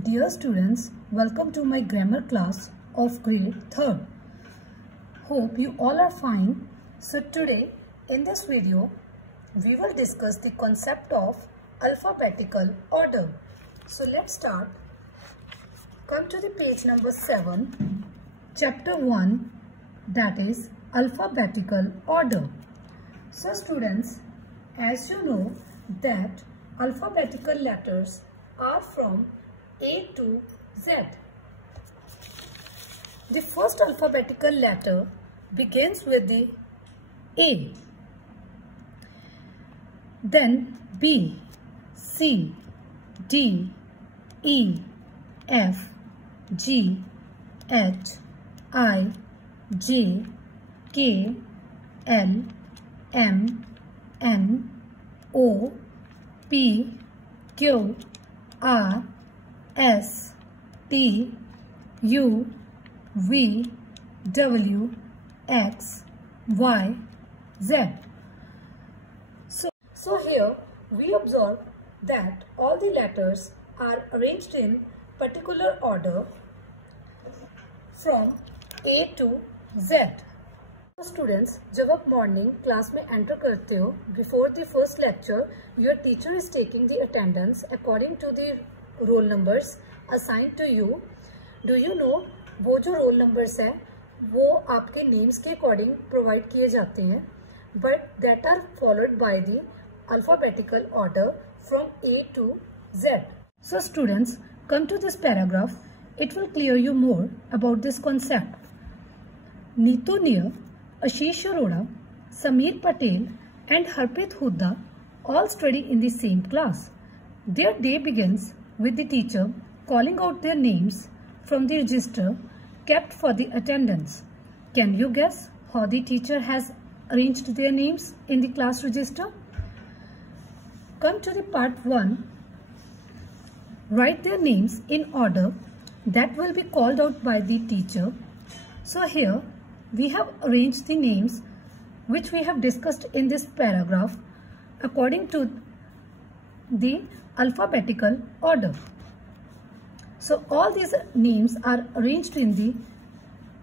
Dear students, welcome to my grammar class of grade 3rd. Hope you all are fine. So today in this video, we will discuss the concept of alphabetical order. So let's start. Come to the page number 7, chapter 1, that is alphabetical order. So students, as you know that alphabetical letters are from A to Z. The first alphabetical letter begins with the A, then B, C, D, E, F, G, H, I, J, K, L, M, N, O, P, Q, R, S, T, U, V, W, X, Y, Z. So here we observe that all the letters are arranged in particular order from A to Z. So students, जब आप morning class में enter करते हो, before the first lecture, your teacher is taking the attendance according to the roll numbers assigned to you. Do you know वो जो roll numbers है वो आपके names के according provide किए जाते हैं, but that are followed by the alphabetical order from A to Z. So students, come to this paragraph. It will clear you more about this concept. Neetu Nair, Ashish Arora, Sameer Patel and Harpreet Hooda all study in the same class. Their day begins with the teacher calling out their names from the register kept for the attendance. Can you guess how the teacher has arranged their names in the class register? Come to the part 1. Write their names in order that will be called out by the teacher. So here we have arranged the names which we have discussed in this paragraph according to the alphabetical order. So all these names are arranged in the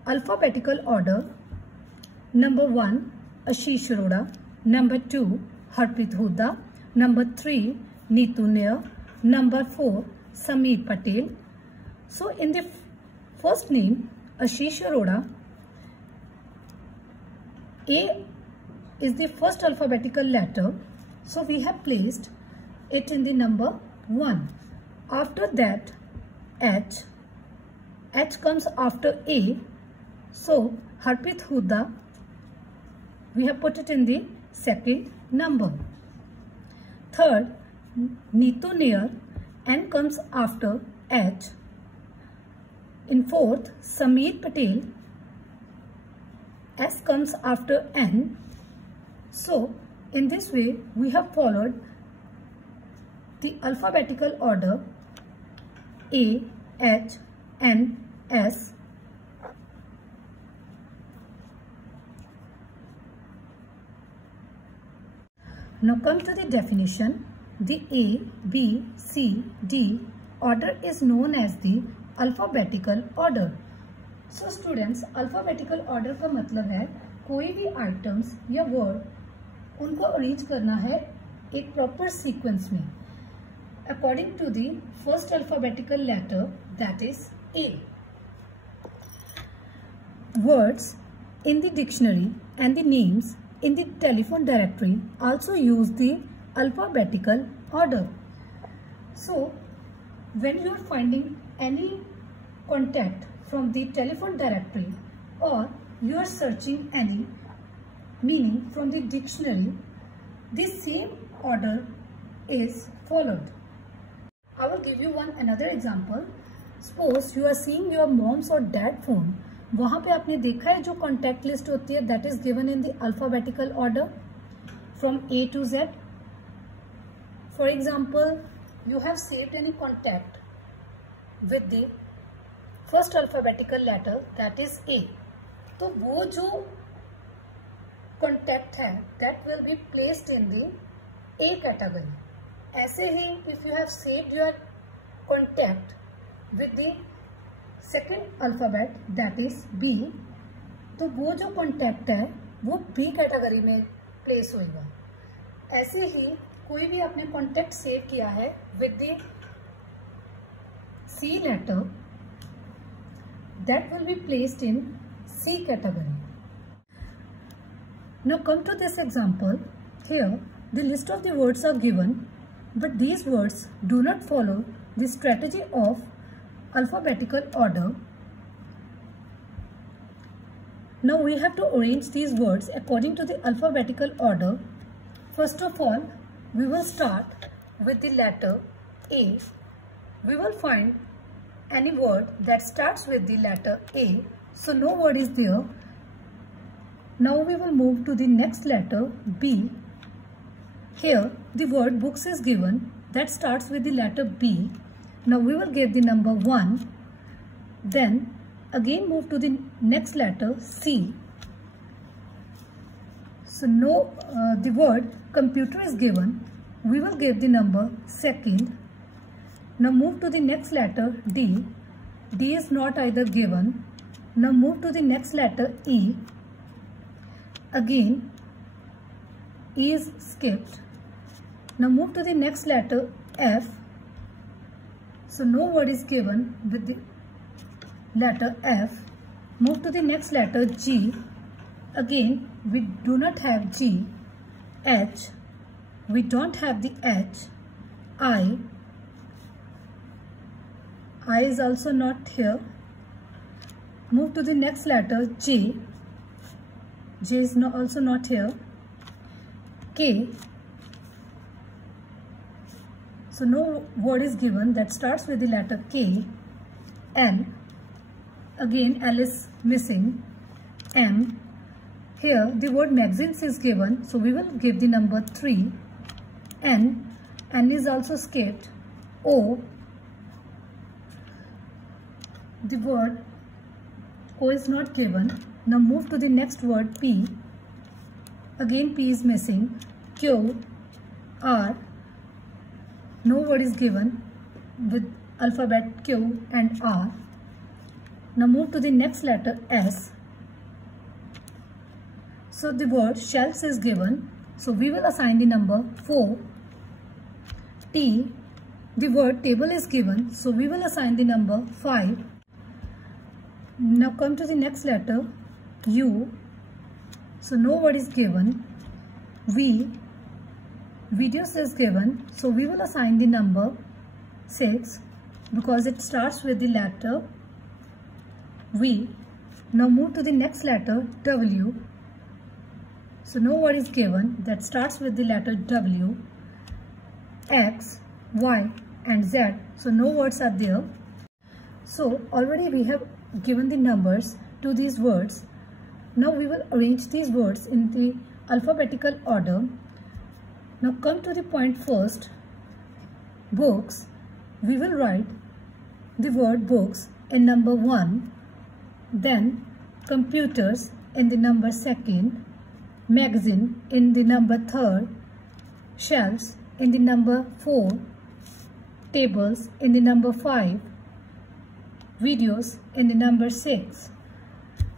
alphabetical order. Number 1, Ashish Arora. Number 2, Harpreet Hooda. Number 3, Neetu Nair. Number 4, Sameer Patel. So in the first name, Ashish Arora, A is the first alphabetical letter. So we have placed it in the number 1. After that, H comes after A. So Harpreet Hooda, we have put it in the second number. Third, Neetu Nair, N comes after H. In fourth, Sameer Patel, S comes after N. So in this way we have followed the alphabetical order A, H, N, S. Now come to the definition. The A, B, C, D order is known as the alphabetical order. So students, alphabetical order का मतलब है कोई भी items या word उनको arrange करना है एक proper sequence में according to the first alphabetical letter, that is A. Words in the dictionary and the names in the telephone directory also use the alphabetical order. So when you are finding any contact from the telephone directory or you are searching any meaning from the dictionary, the same order is followed. I will give you another example. Suppose you are seeing your mom's or dad phone. वहाँ पे आपने देखा है जो contact list होती है that is given in the alphabetical order from A to Z. For example, you have saved any contact with the first alphabetical letter, that is A. तो वो जो contact है that will be placed in the A category. ऐसे ही if you have saved your contact with the second alphabet that is B, तो वो जो contact है वो B कैटेगरी में प्लेस होगा। ऐसे ही कोई भी आपने कॉन्टैक्ट सेव किया है with the C letter, that will be placed in C category. Now come to this example. Here the list of the words are given, but these words do not follow the strategy of alphabetical order. Now we have to arrange these words according to the alphabetical order. First of all, we will start with the letter A. We will find any word that starts with the letter A. So no word is there. Now we will move to the next letter B. Here the word books is given that starts with the letter B. Now we will give the number 1. Then again move to the next letter C. So the word computer is given. We will give the number 2. Now move to the next letter D. D is not either given. Now move to the next letter E. Again E is skipped. Now move to the next letter F. So no word is given with the letter F. Move to the next letter G. Again we do not have G. H. We don't have the H. I is also not here. Move to the next letter J. J is also not here. K. So no word is given that starts with the letter K. L. Again L is missing. M. Here the word magazines is given, so we will give the number 3. N. N is also skipped. O. The word O is not given. Now move to the next word P. Again P is missing. Q. R. No word is given with alphabet Q and R. Now move to the next letter S. So the word shelves is given. So we will assign the number 4. T. The word table is given. So we will assign the number 5. Now come to the next letter U. So no word is given. V. Videos is given. So we will assign the number 6 because it starts with the letter V. Now move to the next letter W. So no word is given that starts with the letter W. X, Y and Z. So no words are there. So already we have given the numbers to these words. Now we will arrange these words in the alphabetical order. Now come to the point first. Books. We will write the word books in number 1. Then computers in the number 2nd. Magazine in the number 3rd. Shelves in the number 4. Tables in the number 5. Videos in the number 6.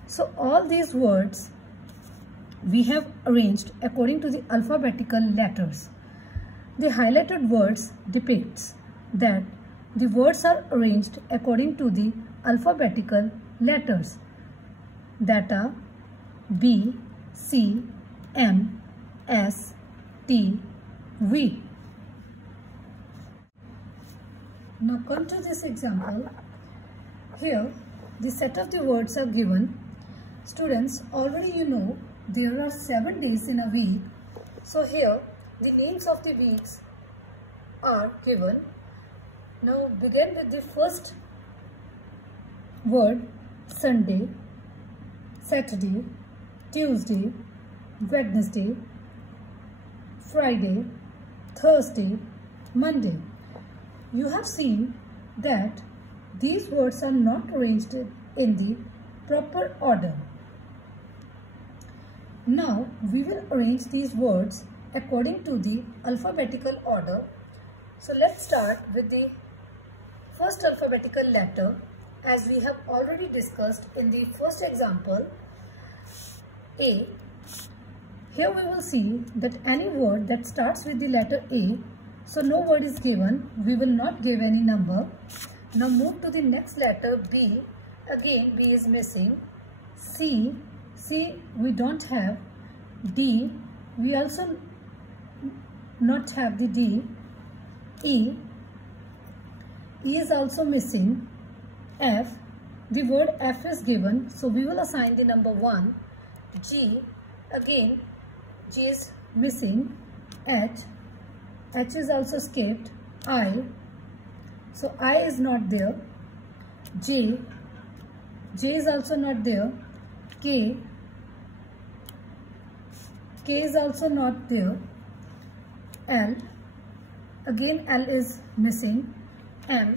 So all these words we have arranged according to the alphabetical letters. The highlighted words depicts that the words are arranged according to the alphabetical letters that are B, C, M, S, T, V. Now come to this example. Here the set of the words are given. Students, already you know there are 7 days in a week. So here the names of the weeks are given. Now begin with the first word: Sunday, Saturday, Tuesday, Wednesday, Friday, Thursday, Monday. You have seen that these words are not arranged in the proper order. Now we will arrange these words according to the alphabetical order. So let's start with the first alphabetical letter, as we have already discussed in the first example, A. Here we will see that any word that starts with the letter A, so no word is given, we will not give any number. Now move to the next letter, B. Again B is missing. C we don't have. D, we also not have the D. E is also missing. F, the word F is given, so we will assign the number 1. G, again G is missing. H is also skipped. I, so I is not there. J is also not there. K is also not there. L, again L is missing. M,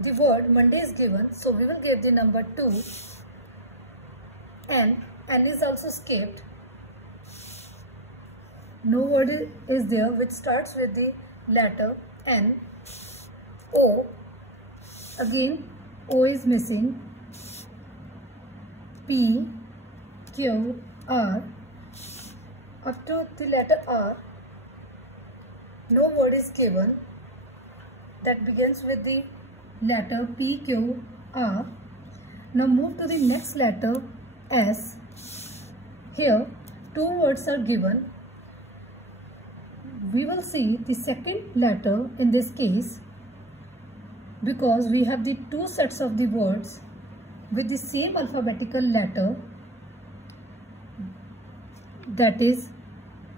the word Monday is given, so we will give the number 2. N is also skipped. No word is there which starts with the letter N. O, again O is missing. P, Q, R, up to the letter R, no word is given that begins with the letter P, Q, R. Now move to the next letter, S. Here 2 words are given. We will see the second letter in this case because we have the 2 sets of the words with the same alphabetical letter, that is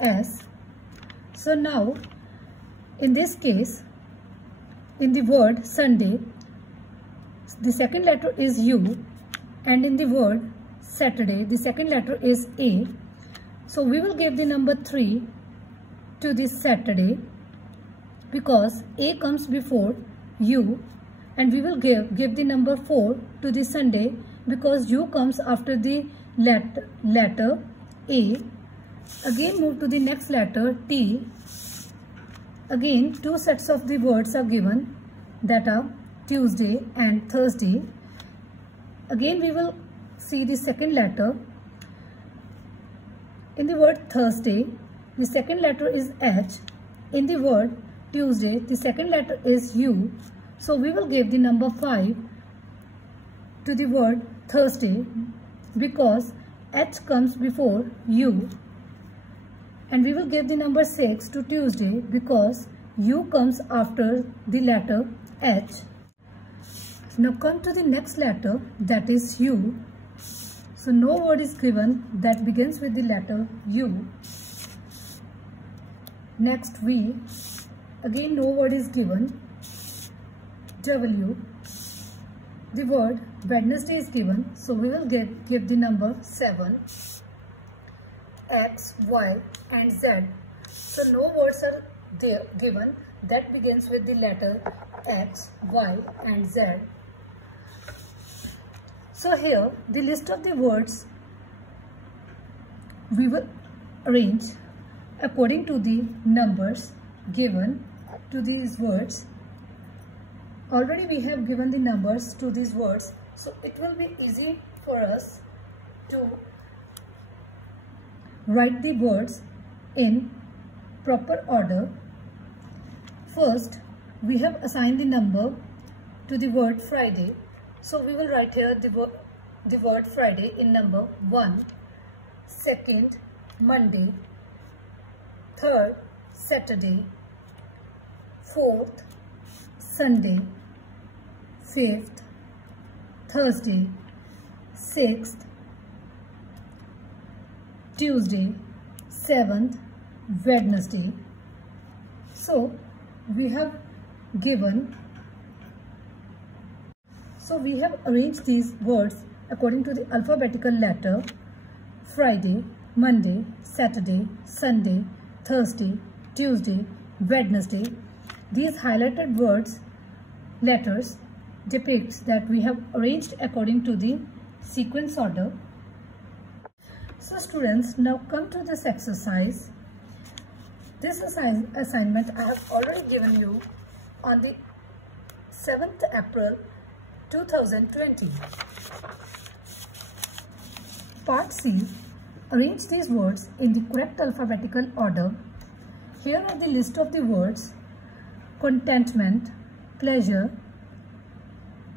S. So now in this case, in the word Sunday, the second letter is U, and in the word Saturday, the second letter is A. So we will give the number 3 to this Saturday because A comes before U, and we will give the number 4 to the Sunday because U comes after the letter A. Again move to the next letter, T. Again 2 sets of the words are given, that are Tuesday and Thursday. Again we will see the second letter. In the word Thursday, the second letter is H. In the word Tuesday, the second letter is U. So we will give the number 5 to the word Thursday because H comes before U. And we will give the number 6 to Tuesday because U comes after the letter H. Now come to the next letter, that is U. So no word is given that begins with the letter U. Next V. Again no word is given. W. The word Wednesday is given, so we will give the number 7. X, Y and Z. So no words are there given that begins with the letter X, Y and Z. So here the list of the words we will arrange according to the numbers given to these words. Already we have given the numbers to these words, so it will be easy for us to write the words in proper order. First, we have assigned the number to the word Friday. So we will write here the word Friday in number 1, 2nd, Monday, 3rd, Saturday, 4th, Sunday, 5th, Thursday, 6th, Tuesday, 7th, Wednesday. So we have arranged these words according to the alphabetical letter: Friday, Monday, Saturday, Sunday, Thursday, Tuesday, Wednesday. These highlighted letters depicts that we have arranged according to the sequence order. So students, now come to this exercise. This assignment I have already given you on the 7th April 2020. Part C. Arrange these words in the correct alphabetical order. Here are the list of the words: contentment, pleasure,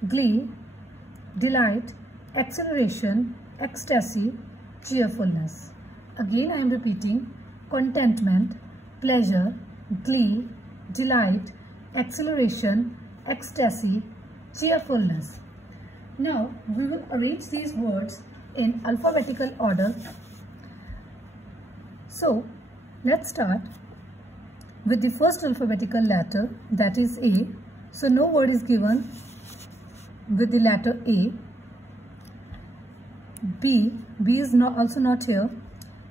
glee, delight, exhilaration, ecstasy, cheerfulness. Again I am repeating: contentment, pleasure, glee, delight, exhilaration, ecstasy, cheerfulness. Now we will arrange these words in alphabetical order. So let's start with the first alphabetical letter, that is A. So no word is given with the letter A. B is also not here.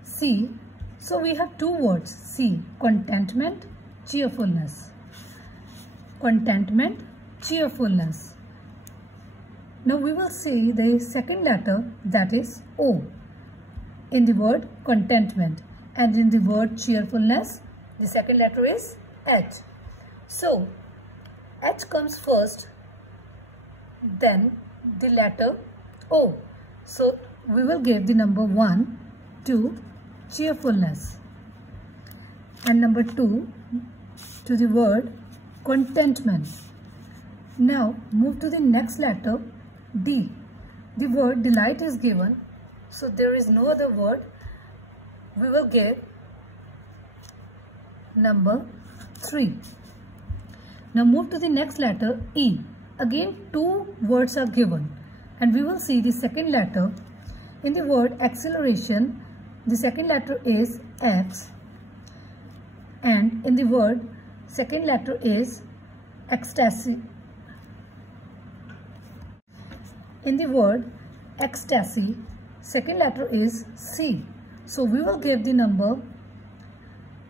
C. So we have two words: C, contentment, cheerfulness. Contentment, cheerfulness. Now we will see the second letter, that is O, in the word contentment, and in the word cheerfulness the second letter is H. So H comes first, then the letter O. So we will give the number 1 to cheerfulness and number 2 to the word contentment. Now move to the next letter, D. The word delight is given, so there is no other word. We will give number 3. Now move to the next letter, E. Again two words are given, and we will see the second letter. In the word exhilaration, the second letter is X, and in the word second letter is ecstasy. In the word ecstasy, second letter is C. So we will give the number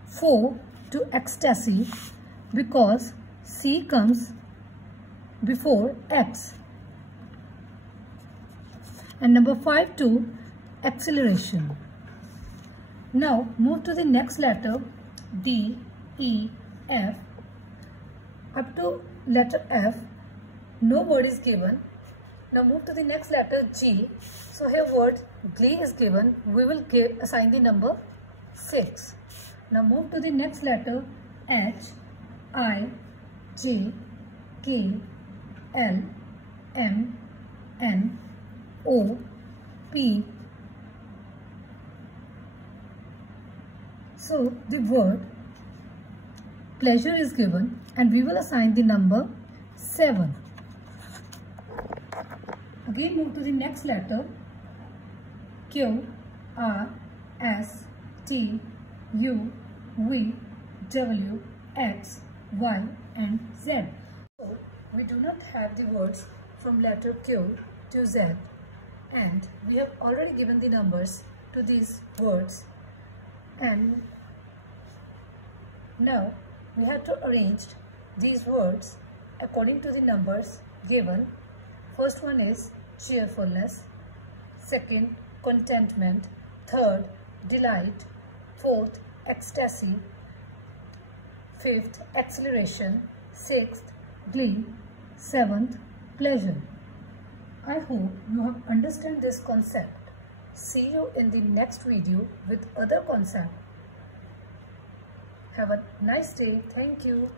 4 to ecstasy because C comes before X. And number 5 to exhilaration. Now move to the next letter, D, E, F. Up to letter F, no word is given. Now move to the next letter, G. So here word glee is given. We will assign the number 6. Now move to the next letter, H, I, J, K, L, M, N, O, P. So the word pleasure is given, and we will assign the number 7. Again move to the next letter, Q, R, S, T, U, V, W, X, Y and Z. So we do not have the words from letter Q to Z, and we have already given the numbers to these words, and now we have to arrange these words according to the numbers given. First one is cheerfulness, second contentment, third delight, fourth ecstasy, fifth exhilaration, sixth glee, seventh pleasure. I hope you have understood this concept. See you in the next video with other concept. Have a nice day. Thank you.